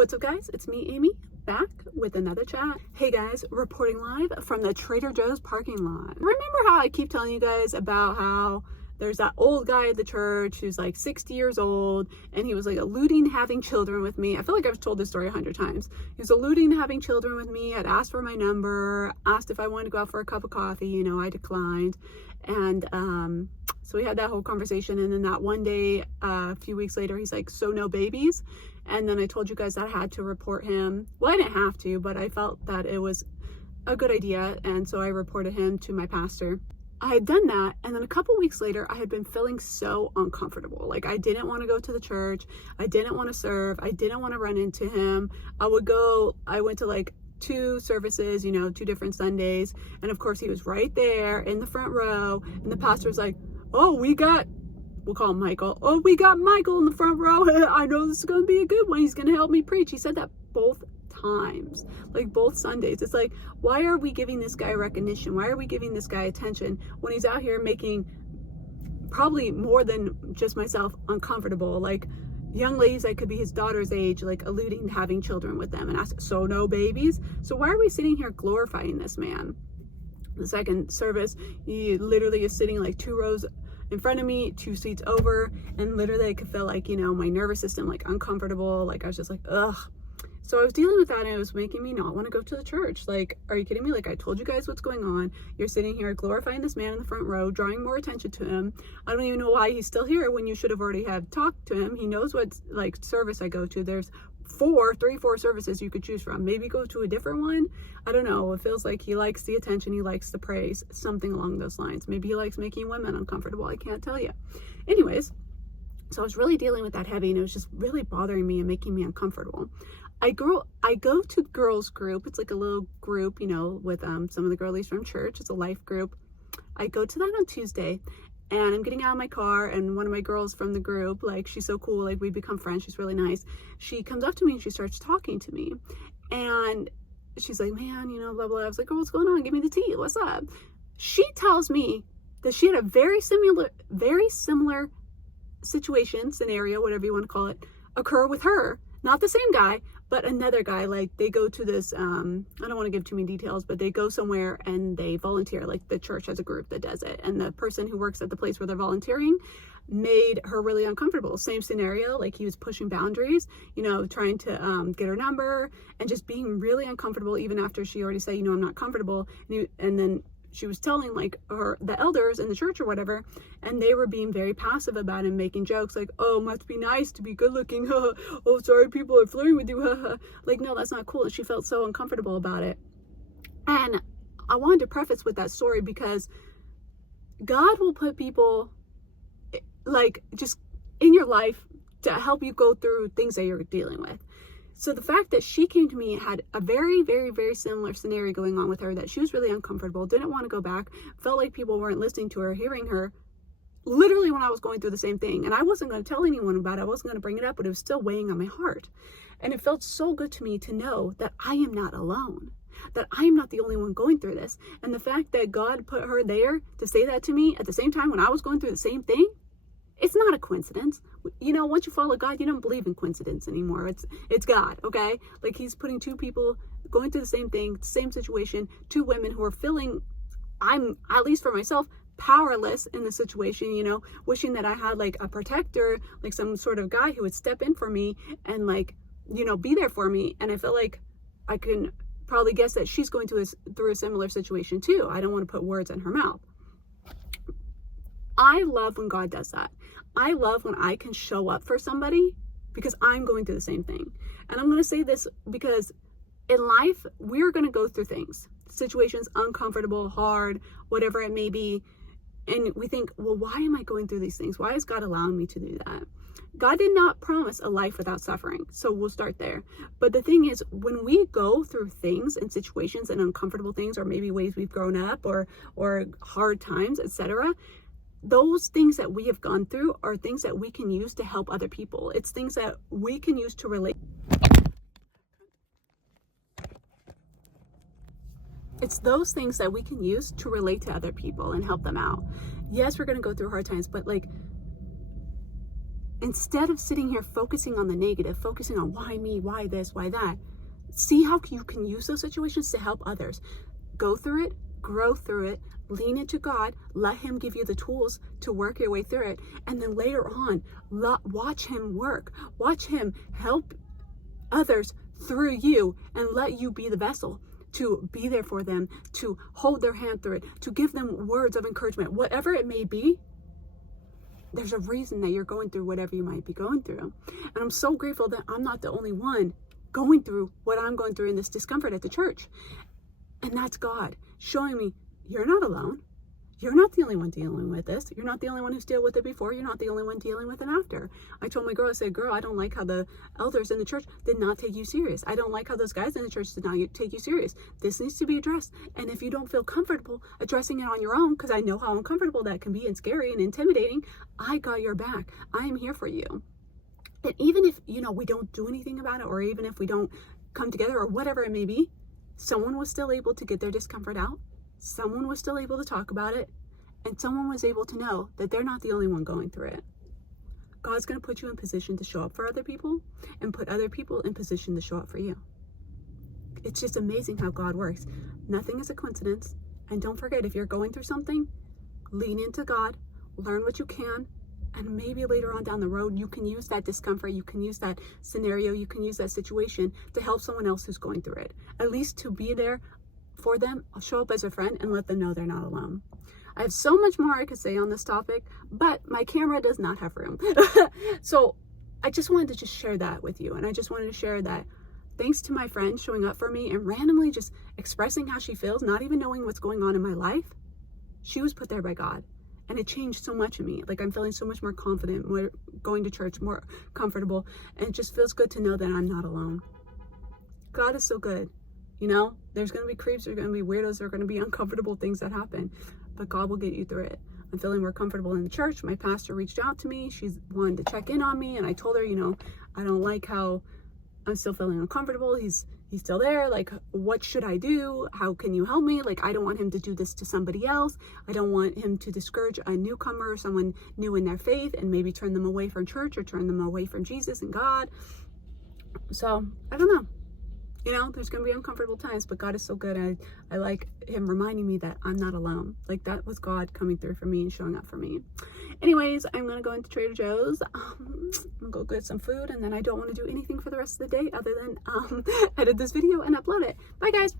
What's up, guys? It's me, Amy, back with another chat. Hey guys, reporting live from the Trader Joe's parking lot. Remember how I keep telling you guys about how there's that old guy at the church who's like 60 years old, and he was like alluding to having children with me. I feel like I've told this story 100 times. He was alluding to having children with me. I'd asked for my number, asked if I wanted to go out for a cup of coffee. I declined. And so we had that whole conversation, and then that one day, a few weeks later, he's like, so no babies? And then I told you guys that I had to report him. Well, I didn't have to, but I felt that it was a good idea, and so I reported him to my pastor. I had done that, and then a couple weeks later, I had been feeling so uncomfortable. Like, I didn't want to go to the church. I didn't want to serve. I didn't want to run into him. I went to like 2 services, 2 different Sundays. And of course, he was right there in the front row. And the pastor was like, oh, we'll call him Michael. Oh, we got Michael in the front row. I know this is going to be a good one. He's going to help me preach. He said that both times, like both Sundays. It's like, why are we giving this guy recognition? Why are we giving this guy attention when he's out here making probably more than just myself uncomfortable? Like young ladies that could be his daughter's age, like alluding to having children with them, and ask, so no babies? So why are we sitting here glorifying this man? The second service, he literally is sitting like 2 rows in front of me, 2 seats over, and literally I could feel like, my nervous system, like uncomfortable. Like I was just like, ugh. So I was dealing with that, and it was making me not want to go to the church. Like, are you kidding me? Like, I told you guys what's going on. You're sitting here glorifying this man in the front row, drawing more attention to him. I don't even know why he's still here when you should have already have talked to him. He knows what like service I go to. There's 4 services you could choose from. Maybe go to a different one. I don't know. It feels like he likes the attention. He likes the praise, something along those lines. Maybe he likes making women uncomfortable. I can't tell you. Anyways, so I was really dealing with that heavy, and it was just really bothering me and making me uncomfortable. I go to girls group. It's like a little group, with some of the girlies from church. It's a life group. I go to that on Tuesday, and I'm getting out of my car, and one of my girls from the group, like, she's so cool. Like, we become friends. She's really nice. She comes up to me and she starts talking to me, and she's like, man, blah, blah. I was like, girl, what's going on? Give me the tea. What's up? She tells me that she had a very similar situation, scenario, whatever you want to call it, occur with her. Not the same guy, but another guy. Like, they go to this, I don't want to give too many details, but they go somewhere and they volunteer. Like, the church has a group that does it. And the person who works at the place where they're volunteering made her really uncomfortable. Same scenario. Like, he was pushing boundaries, trying to get her number, and just being really uncomfortable even after she already said, I'm not comfortable. And then she was telling like the elders in the church or whatever, and they were being very passive about him, making jokes like, oh, must be nice to be good looking. Oh, sorry, people are flirting with you. Like, no, that's not cool. And she felt so uncomfortable about it. And I wanted to preface with that story because God will put people like just in your life to help you go through things that you're dealing with. So the fact that she came to me and had a very, very, very similar scenario going on with her, that she was really uncomfortable, didn't want to go back, felt like people weren't listening to her, hearing her, literally when I was going through the same thing. And I wasn't going to tell anyone about it. I wasn't going to bring it up, but it was still weighing on my heart. And it felt so good to me to know that I am not alone, that I am not the only one going through this. And the fact that God put her there to say that to me at the same time when I was going through the same thing, it's not a coincidence. Once you follow God, you don't believe in coincidence anymore. It's God, okay? Like, he's putting 2 people going through the same thing, same situation, 2 women who are feeling, I'm, at least for myself, powerless in the situation, wishing that I had like a protector, like some sort of guy who would step in for me and like, be there for me. And I feel like I can probably guess that she's going through a similar situation too. I don't want to put words in her mouth. I love when God does that. I love when I can show up for somebody because I'm going through the same thing. And I'm going to say this because in life, we're going to go through things, situations, uncomfortable, hard, whatever it may be. And we think, well, why am I going through these things? Why is God allowing me to do that? God did not promise a life without suffering. So we'll start there. But the thing is, when we go through things and situations and uncomfortable things, or maybe ways we've grown up or hard times, etc., those things that we have gone through are things that we can use to help other people. It's things that we can use to relate. It's those things that we can use to relate to other people and help them out. Yes, we're going to go through hard times, but like, Instead of sitting here focusing on the negative, focusing on why me, why this, why that, see how you can use those situations to help others. Go through it, grow through it, lean into God, let him give you the tools to work your way through it. And then later on, watch him work. Watch him help others through you and let you be the vessel to be there for them, to hold their hand through it, to give them words of encouragement, whatever it may be. There's a reason that you're going through whatever you might be going through. And I'm so grateful that I'm not the only one going through what I'm going through in this discomfort at the church. And that's God showing me, you're not alone. You're not the only one dealing with this. You're not the only one who's dealt with it before. You're not the only one dealing with it after. I told my girl, I said, girl, I don't like how the elders in the church did not take you serious. I don't like how those guys in the church did not take you serious. This needs to be addressed. And if you don't feel comfortable addressing it on your own, because I know how uncomfortable that can be and scary and intimidating, I got your back. I am here for you. And even if, we don't do anything about it, or even if we don't come together or whatever it may be, someone was still able to get their discomfort out. Someone was still able to talk about it, and someone was able to know that they're not the only one going through it. God's going to put you in position to show up for other people and put other people in position to show up for you. It's just amazing how God works. Nothing is a coincidence. And don't forget, if you're going through something, lean into God, learn what you can, and maybe later on down the road, you can use that discomfort, you can use that scenario, you can use that situation to help someone else who's going through it. At least to be there for them, I'll show up as a friend and let them know they're not alone. I have so much more I could say on this topic, but my camera does not have room. So I just wanted to just share that with you. And I just wanted to share that thanks to my friend showing up for me and randomly just expressing how she feels, not even knowing what's going on in my life, she was put there by God. And it changed so much in me. Like, I'm feeling so much more confident, more going to church, more comfortable. And it just feels good to know that I'm not alone. God is so good. There's going to be creeps, there's going to be weirdos, there are going to be uncomfortable things that happen, but God will get you through it. I'm feeling more comfortable in the church. My pastor reached out to me. She's wanted to check in on me, and I told her, I don't like how I'm still feeling uncomfortable. He's still there. Like, what should I do? How can you help me? Like, I don't want him to do this to somebody else. I don't want him to discourage a newcomer or someone new in their faith and maybe turn them away from church or turn them away from Jesus and God. So, I don't know. There's going to be uncomfortable times, but God is so good. I like him reminding me that I'm not alone. Like, that was God coming through for me and showing up for me. Anyways, I'm going to go into Trader Joe's. I'm going to go get some food, and then I don't want to do anything for the rest of the day other than edit this video and upload it. Bye, guys.